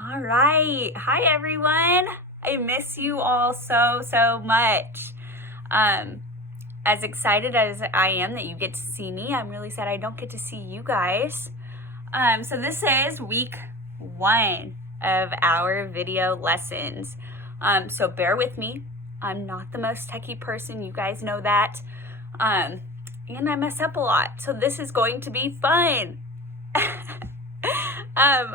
All right. Hi, everyone. I miss you all so much. As excited as I am that you get to see me, I'm really sad I don't get to see you guys. So this is week 1 of our video lessons. So bear with me. I'm not the most techie person. You guys know that. And I mess up a lot. So this is going to be fun.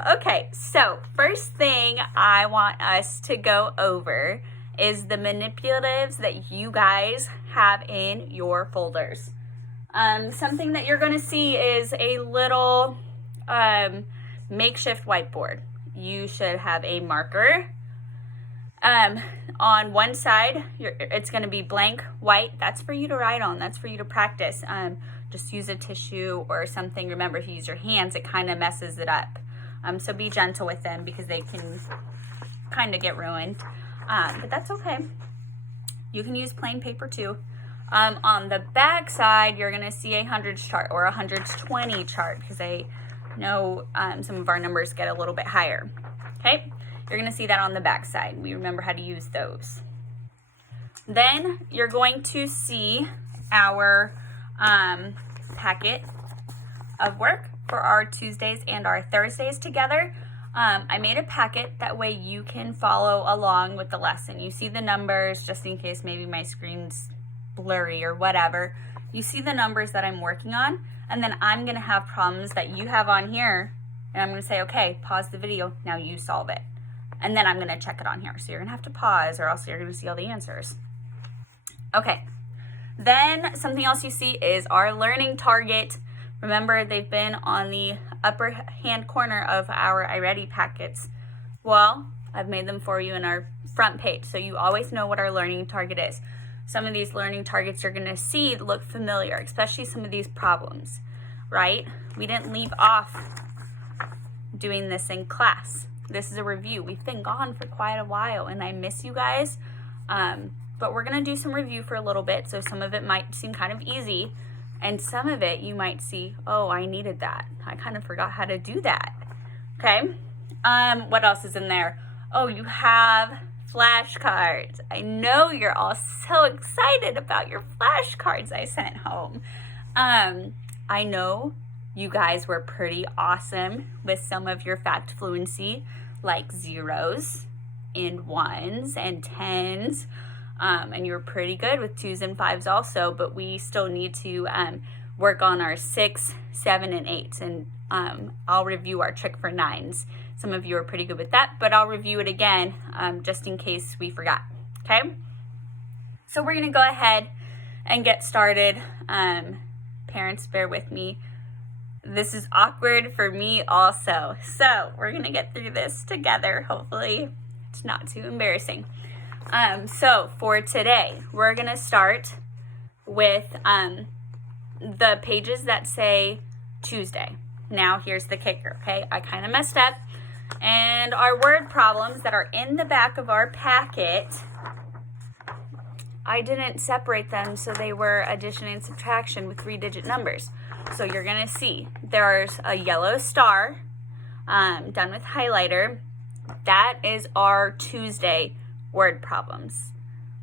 Okay, so first thing I want us to go over is the manipulatives that you guys have in your folders. Something that you're going to see is a little makeshift whiteboard. You should have a marker. On one side, it's going to be blank white. That's for you to write on. That's for you to practice. Just use a tissue or something. Remember, if you use your hands, it kind of messes it up. So be gentle with them because they can kind of get ruined. But that's okay. You can use plain paper too. On the back side, you're going to see a hundreds chart or a 120 chart because I know some of our numbers get a little bit higher. Okay, you're going to see that on the back side. We remember how to use those. Then you're going to see our packet of work for our Tuesdays and our Thursdays together. I made a packet that way you can follow along with the lesson. You see the numbers just in case maybe my screen's blurry or whatever. You see the numbers that I'm working on, and then I'm going to have problems that you have on here, and I'm going to say, okay, pause the video, now you solve it. And then I'm going to check it on here. So you're going to have to pause or else you're going to see all the answers. Okay, then something else you see is our learning target. Remember, they've been on the upper hand corner of our iReady packets. Well, I've made them for you in our front page, so you always know what our learning target is. Some of these learning targets you're going to see look familiar, especially some of these problems, right? We didn't leave off doing this in class. This is a review. We've been gone for quite a while, and I miss you guys. But we're going to do some review for a little bit, so some of it might seem kind of easy. And some of it you might see, oh, I needed that. I kind of forgot how to do that. Okay. What else is in there? Oh, you have flashcards. I know you're all so excited about your flashcards I sent home. I know you guys were pretty awesome with some of your fact fluency, like zeros and ones and tens. And you were pretty good with 2s and 5s also, but we still need to work on our 6, 7, and 8s. And I'll review our trick for 9s. Some of you are pretty good with that, but I'll review it again just in case we forgot, okay? So we're going to go ahead and get started. Parents, bear with me. This is awkward for me also. So we're going to get through this together. Hopefully it's not too embarrassing. So for today, we're going to start with the pages that say Tuesday. Now, here's the kicker, okay? I kind of messed up. And our word problems that are in the back of our packet, I didn't separate them so they were addition and subtraction with 3-digit numbers. So you're going to see there's a yellow star done with highlighter. That is our Tuesday word problems.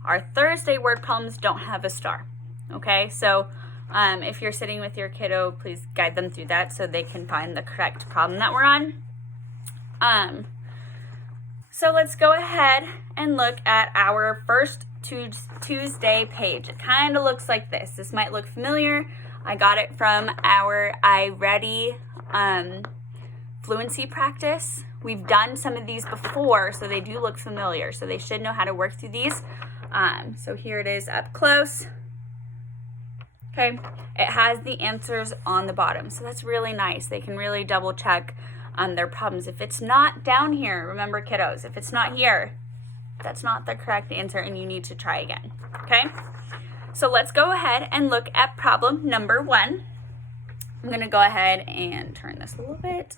Our Thursday word problems don't have a star. Okay, so if you're sitting with your kiddo, please guide them through that so they can find the correct problem that we're on. So let's go ahead and look at our first Tuesday page. It kind of looks like this. This might look familiar. I got it from our iReady fluency practice. We've done some of these before, so they do look familiar. So they should know how to work through these. So here it is up close. Okay, it has the answers on the bottom. So that's really nice. They can really double check their problems. If it's not down here, remember kiddos, if it's not here, that's not the correct answer and you need to try again. Okay, so let's go ahead and look at problem number 1. I'm going to go ahead and turn this a little bit.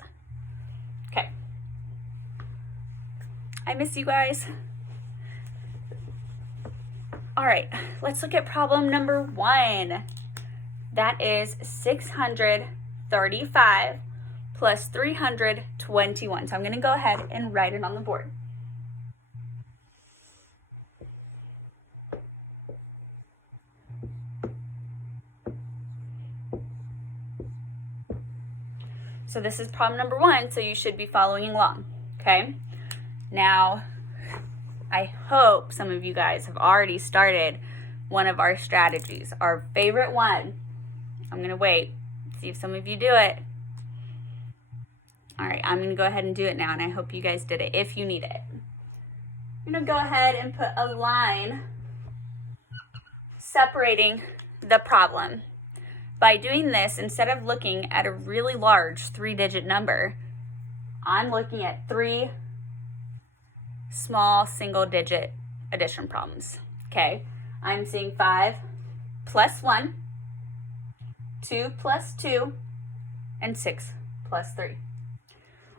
Okay. I miss you guys. All right, let's look at problem number 1. That is 635 plus 321. So I'm going to go ahead and write it on the board. So this is problem number 1, so you should be following along, okay? Now, I hope some of you guys have already started one of our strategies, our favorite one. I'm going to wait, see if some of you do it. All right, I'm going to go ahead and do it now, and I hope you guys did it if you need it. I'm going to go ahead and put a line separating the problem. By doing this, instead of looking at a really large 3-digit number, I'm looking at 3 small single-digit addition problems, okay? I'm seeing 5 plus 1, 2 plus 2, and 6 plus 3.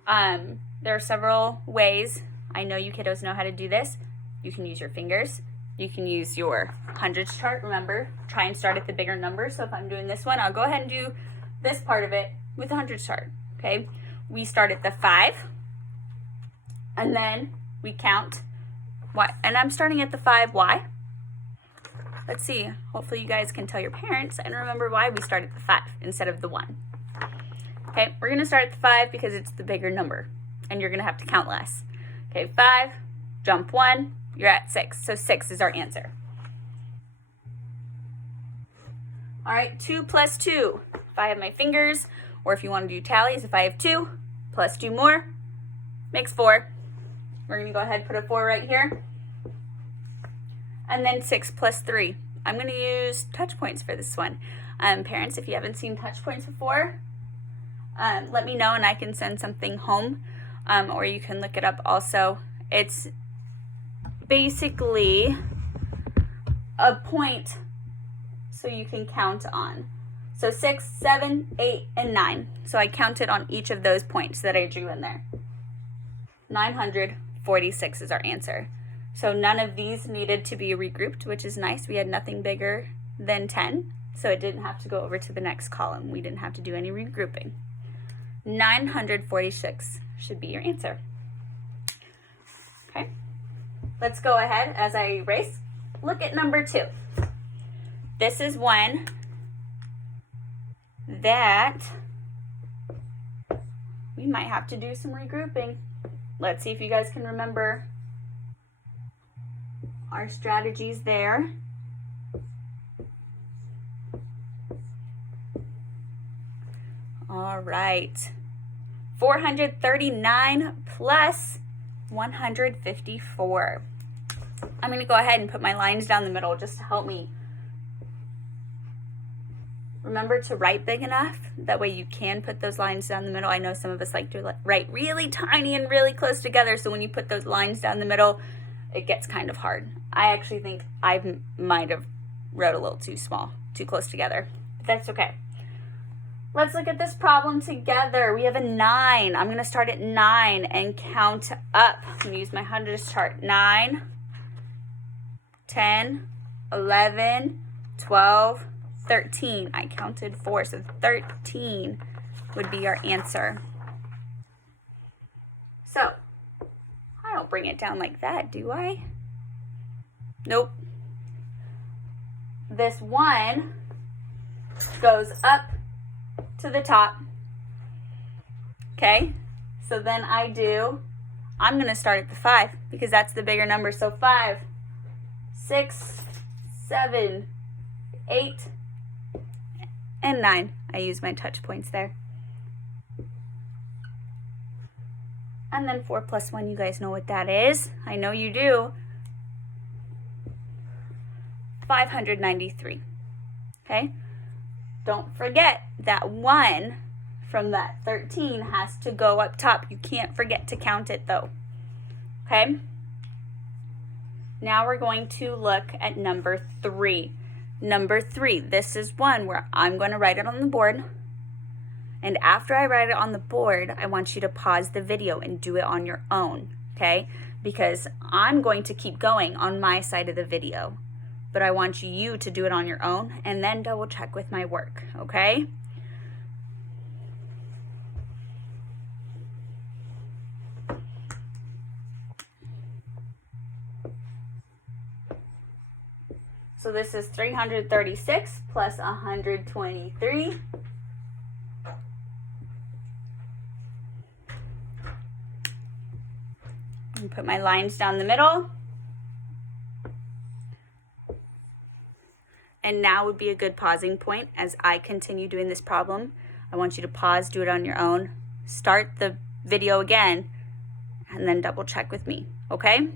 There are several ways. I know you kiddos know how to do this. You can use your fingers. You can use your hundreds chart. Remember, try and start at the bigger number. So if I'm doing this one, I'll go ahead and do this part of it with the hundreds chart, okay? We start at the 5, and then we count. Why? And I'm starting at the 5. Why? Let's see. Hopefully you guys can tell your parents and remember why we start at the 5 instead of the 1. Okay, we're going to start at the 5 because it's the bigger number, and you're going to have to count less. Okay, 5, jump 1, you're at 6. So 6 is our answer. All right, 2 plus 2. If I have my fingers, or if you want to do tallies, if I have 2 plus 2 more, makes 4. We're going to go ahead and put a 4 right here. And then 6 plus 3. I'm going to use touch points for this one. Parents, if you haven't seen touch points before, let me know and I can send something home, or you can look it up also. It's basically a point so you can count on. So 6, 7, 8, and 9. So I counted on each of those points that I drew in there. 946 is our answer. So none of these needed to be regrouped, which is nice. We had nothing bigger than 10, so it didn't have to go over to the next column. We didn't have to do any regrouping. 946 should be your answer. Okay, let's go ahead as I erase. Look at number 2. This is one that we might have to do some regrouping. Let's see if you guys can remember our strategies there. All right, 439 plus 154. I'm going to go ahead and put my lines down the middle just to help me. Remember to write big enough, that way you can put those lines down the middle. I know some of us like to write really tiny and really close together, so when you put those lines down the middle, it gets kind of hard. I actually think I might have wrote a little too small, too close together, but that's okay. Let's look at this problem together. We have a 9. I'm going to start at 9 and count up. I'm going to use my hundreds chart. 9, 10, 11, 12, 13. I counted 4, so 13 would be our answer. So, I don't bring it down like that, do I? Nope. This 1 goes up to the top. Okay, so then I'm going to start at the 5 because that's the bigger number. So 5, 6, 7, 8, and 9. I use my touch points there. And then 4 plus 1, you guys know what that is. I know you do. 593. Okay? Don't forget that 1 from that 13 has to go up top. You can't forget to count it though. Okay? Now we're going to look at number 3. Number 3, this is one where I'm going to write it on the board. And after I write it on the board, I want you to pause the video and do it on your own, okay? Because I'm going to keep going on my side of the video, but I want you to do it on your own and then double check with my work, okay? So this is 336 plus 123. And put my lines down the middle. And now would be a good pausing point as I continue doing this problem. I want you to pause, do it on your own, start the video again, and then double check with me, okay?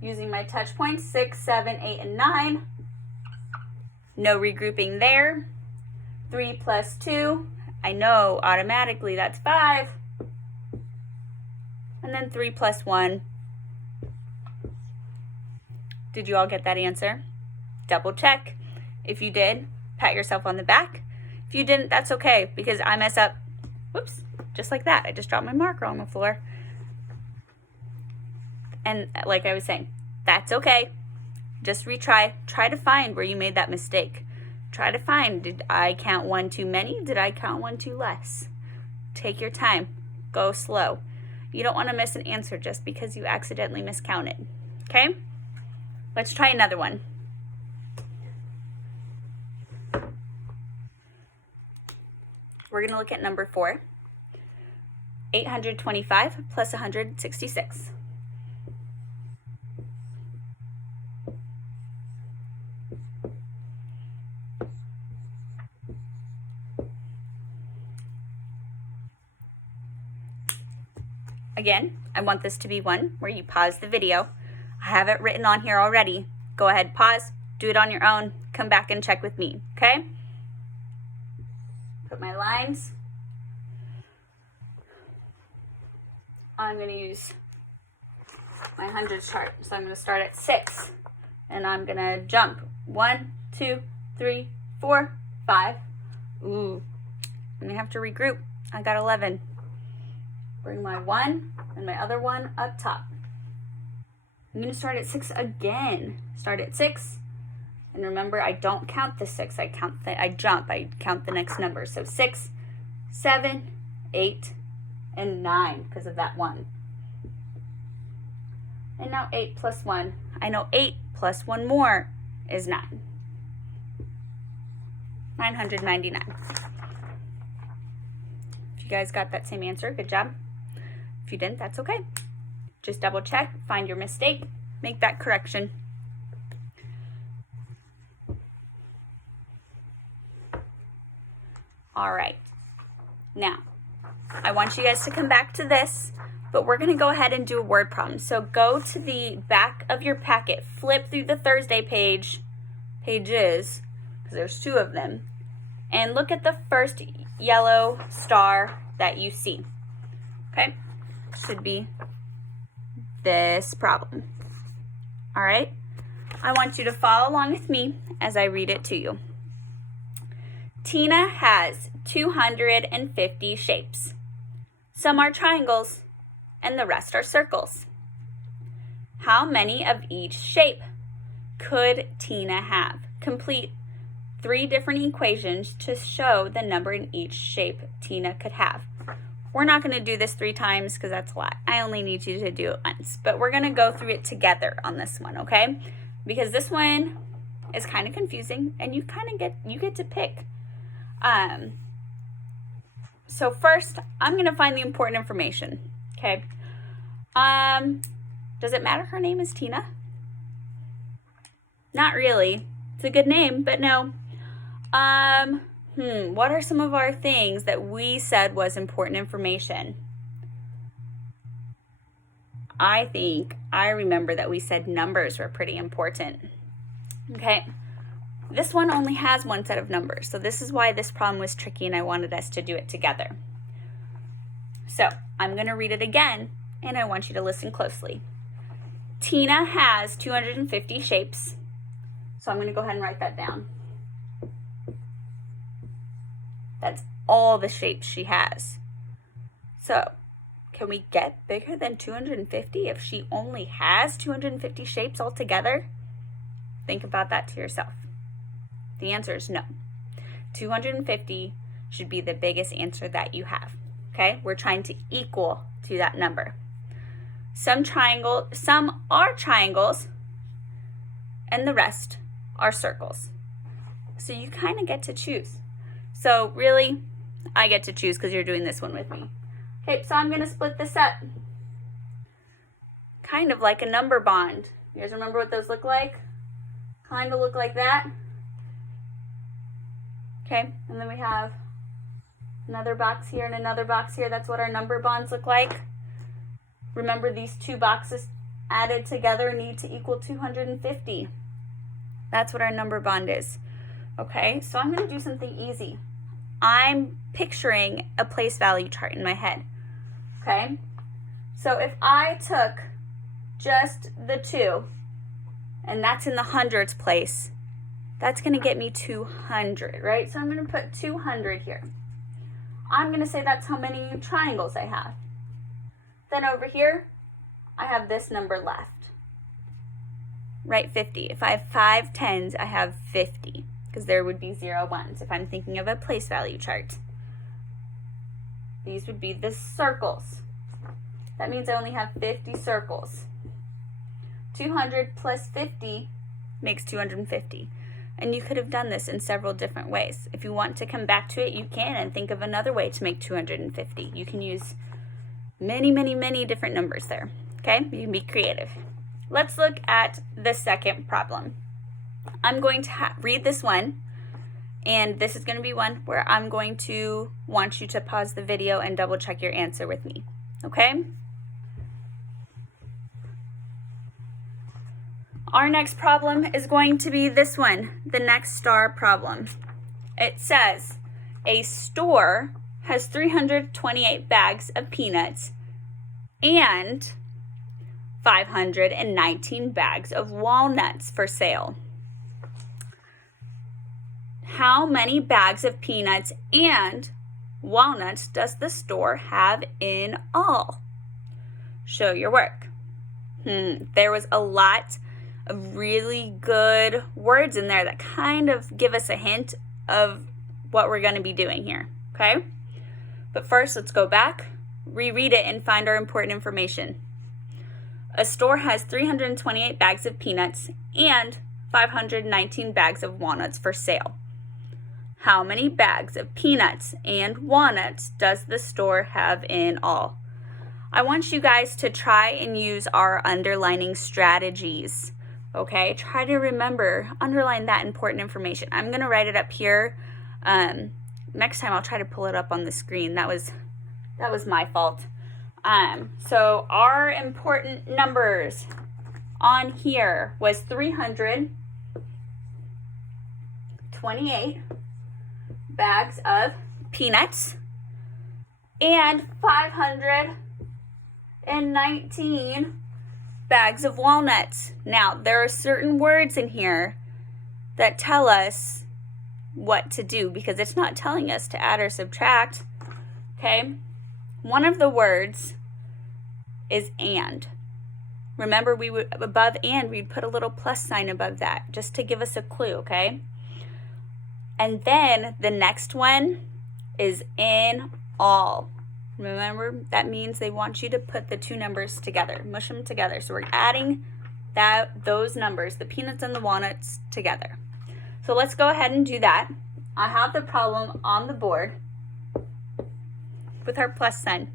Using my touch points, 6, 7, 8, and 9. No regrouping there. 3 plus 2. I know automatically that's 5. And then 3 plus 1. Did you all get that answer? Double check. If you did, pat yourself on the back. If you didn't, that's okay, because I mess up, whoops, just like that. I just dropped my marker on the floor. And like I was saying, that's okay. Just retry. Try to find where you made that mistake. Try to find, did I count 1 too many? Did I count 1 too less? Take your time. Go slow. You don't want to miss an answer just because you accidentally miscounted. Okay? Let's try another one. We're going to look at number 4. 825 plus 166. Again, I want this to be one where you pause the video. I have it written on here already. Go ahead, pause, do it on your own, come back and check with me, okay? Put my lines. I'm going to use my hundreds chart. So I'm going to start at 6 and I'm going to jump 1, 2, 3, 4, 5. Ooh, I'm going to have to regroup. I got 11. Bring my 1 and my other 1 up top. I'm going to start at 6 again. Start at 6. And remember, I don't count the 6. I jump. I count the next number. So 6, 7, 8, and 9 because of that 1. And now 8 plus 1. I know 8 plus 1 more is 9. 999. If you guys got that same answer, good job. If you didn't, that's okay. Just double check, find your mistake, make that correction. All right. Now, I want you guys to come back to this, but we're going to go ahead and do a word problem. So go to the back of your packet, flip through the Thursday pages, because there's 2 of them, and look at the first yellow star that you see. Okay? Should be this problem. All right? I want you to follow along with me as I read it to you. Tina has 250 shapes. Some are triangles and the rest are circles. How many of each shape could Tina have? Complete 3 different equations to show the number in each shape Tina could have. We're not going to do this 3 times because that's a lot. I only need you to do it once, but we're going to go through it together on this one, okay? Because this one is kind of confusing and you get to pick. So first, I'm going to find the important information, okay? Does it matter her name is Tina? Not really. It's a good name, but no. What are some of our things that we said was important information? I think I remember that we said numbers were pretty important. Okay. This one only has 1 set of numbers, so this is why this problem was tricky and I wanted us to do it together. So I'm going to read it again and I want you to listen closely. Tina has 250 shapes, so I'm going to go ahead and write that down. That's all the shapes she has. So can we get bigger than 250 if she only has 250 shapes altogether? Think about that to yourself. The answer is no. 250 should be the biggest answer that you have. Okay? We're trying to equal to that number. some are triangles, and the rest are circles. So you kind of get to choose. So really, I get to choose because you're doing this one with me. Okay, so I'm going to split this up. Kind of like a number bond. You guys remember what those look like? Kind of look like that. Okay, and then we have another box here and another box here. That's what our number bonds look like. Remember, these two boxes added together need to equal 250. That's what our number bond is. Okay, so I'm going to do something easy. I'm picturing a place value chart in my head. Okay, so if I took just the 2, and that's in the hundreds place, that's going to get me 200, right? So I'm going to put 200 here. I'm going to say that's how many triangles I have. Then over here, I have this number left. Right, 50. If I have 5 10s, I have 50, because there would be 0 1s if I'm thinking of a place value chart. These would be the circles. That means I only have 50 circles. 200 plus 50 makes 250. And you could have done this in several different ways. If you want to come back to it, you can, and think of another way to make 250. You can use many, many, many different numbers there. Okay, you can be creative. Let's look at the second problem. I'm going to read this one, and this is going to be one where I'm going to want you to pause the video and double check your answer with me. Okay? Our next problem is going to be this one, the next star problem. It says, a store has 328 bags of peanuts and 519 bags of walnuts for sale. How many bags of peanuts and walnuts does the store have in all? Show your work. There was a lot of really good words in there that kind of give us a hint of what we're going to be doing here, okay? But first, let's go back, reread it, and find our important information. A store has 328 bags of peanuts and 519 bags of walnuts for sale. How many bags of peanuts and walnuts does the store have in all? I want you guys to try and use our underlining strategies. Okay, try to remember, underline that important information. I'm going to write it up here. Next time I'll try to pull it up on the screen. That was my fault. So our important numbers on here was 328 bags of peanuts and 519 bags of walnuts. Now, there are certain words in here that tell us what to do because it's not telling us to add or subtract. Okay? One of the words is and. Remember, we would above and we'd put a little plus sign above that just to give us a clue, okay? And then the next one is in all. Remember, that means they want you to put the two numbers together, mush them together. So we're adding those numbers, the peanuts and the walnuts, together. So let's go ahead and do that. I have the problem on the board with our plus sign.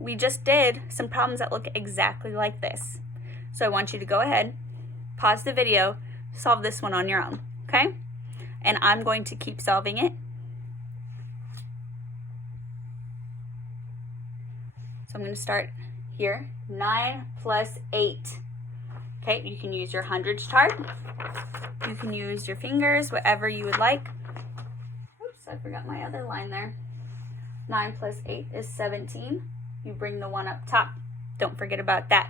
We just did some problems that look exactly like this. So I want you to go ahead, pause the video, solve this one on your own, okay? And I'm going to keep solving it. So I'm going to start here. 9 plus 8. Okay, you can use your hundreds chart. You can use your fingers, whatever you would like. Oops, I forgot my other line there. 9 plus 8 is 17. You bring the 1 up top. Don't forget about that.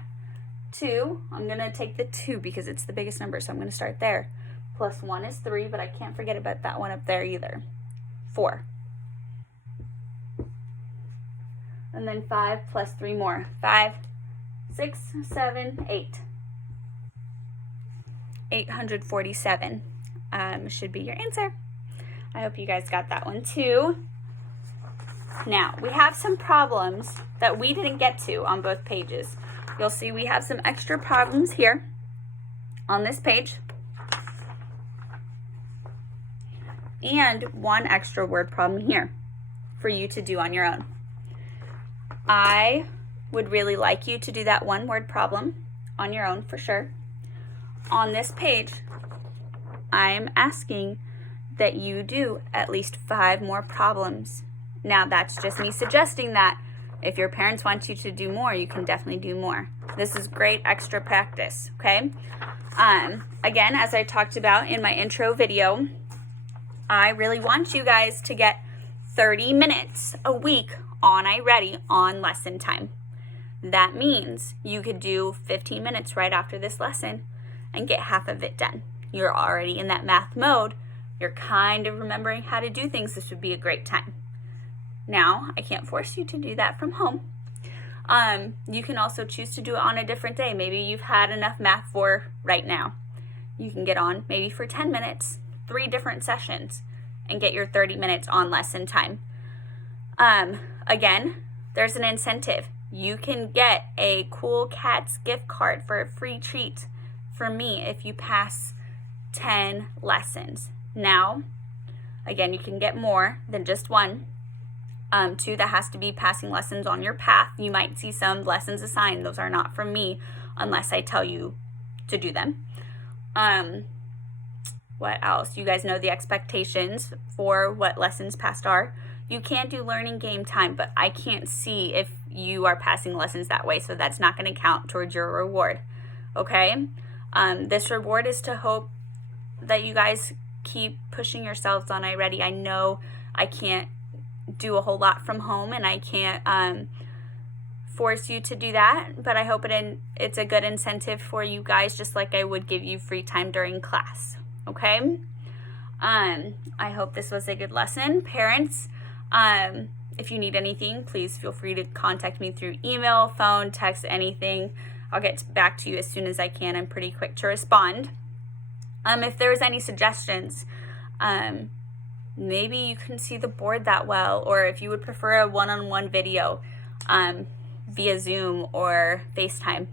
2, I'm going to take the 2 because it's the biggest number, so I'm going to start there. Plus 1 is 3, but I can't forget about that one up there either. 4. And then 5 plus 3 more. 5, 6, 7, 8. 847 should be your answer. I hope you guys got that one too. Now, we have some problems that we didn't get to on both pages. you'll see we have some extra problems here on this page. And one extra word problem here for you to do on your own. I would really like you to do that one word problem on your own for sure. On this page, I'm asking that you do at least 5 more problems. Now, that's just me suggesting that. If your parents want you to do more, you can definitely do more. This is great extra practice, okay? Again, as I talked about in my intro video, I really want you guys to get 30 minutes a week on iReady on lesson time. That means you could do 15 minutes right after this lesson and get half of it done. You're already in that math mode. You're kind of remembering how to do things. This would be a great time. Now, I can't force you to do that from home. You can also choose to do it on a different day. Maybe you've had enough math for right now. You can get on maybe for 10 minutes, 3 different sessions, and get your 30 minutes on lesson time. Again, there's an incentive. You can get a Cool Cats gift card for a free treat from me if you pass 10 lessons. Now, again, you can get more than just one. 2, that has to be passing lessons on your path. You might see some lessons assigned. Those are not from me unless I tell you to do them. What else? You guys know the expectations for what lessons passed are. You can do learning game time, but I can't see if you are passing lessons that way, so that's not going to count towards your reward. Okay? This reward is to hope that you guys keep pushing yourselves on iReady. I know I can't do a whole lot from home, and I can't force you to do that, but I hope it's a good incentive for you guys, just like I would give you free time during class. Okay? I hope this was a good lesson. Parents, if you need anything, please feel free to contact me through email, phone, text, anything. I'll get back to you as soon as I can. I'm pretty quick to respond. If there's any suggestions, maybe you couldn't see the board that well, or if you would prefer a one-on-one video via Zoom or FaceTime,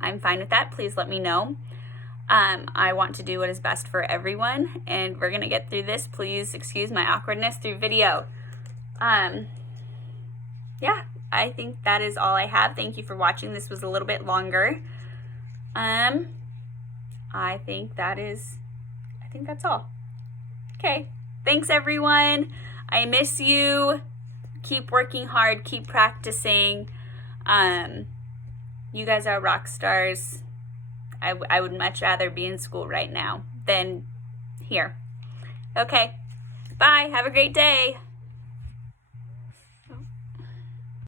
I'm fine with that. Please let me know. I want to do what is best for everyone, and we're going to get through this. Please excuse my awkwardness through video. Yeah, I think that is all I have. Thank you for watching. This was a little bit longer. I think that's all. Okay. Thanks, everyone. I miss you. Keep working hard. Keep practicing. You guys are rock stars. I would much rather be in school right now than here. Okay. Bye. Have a great day.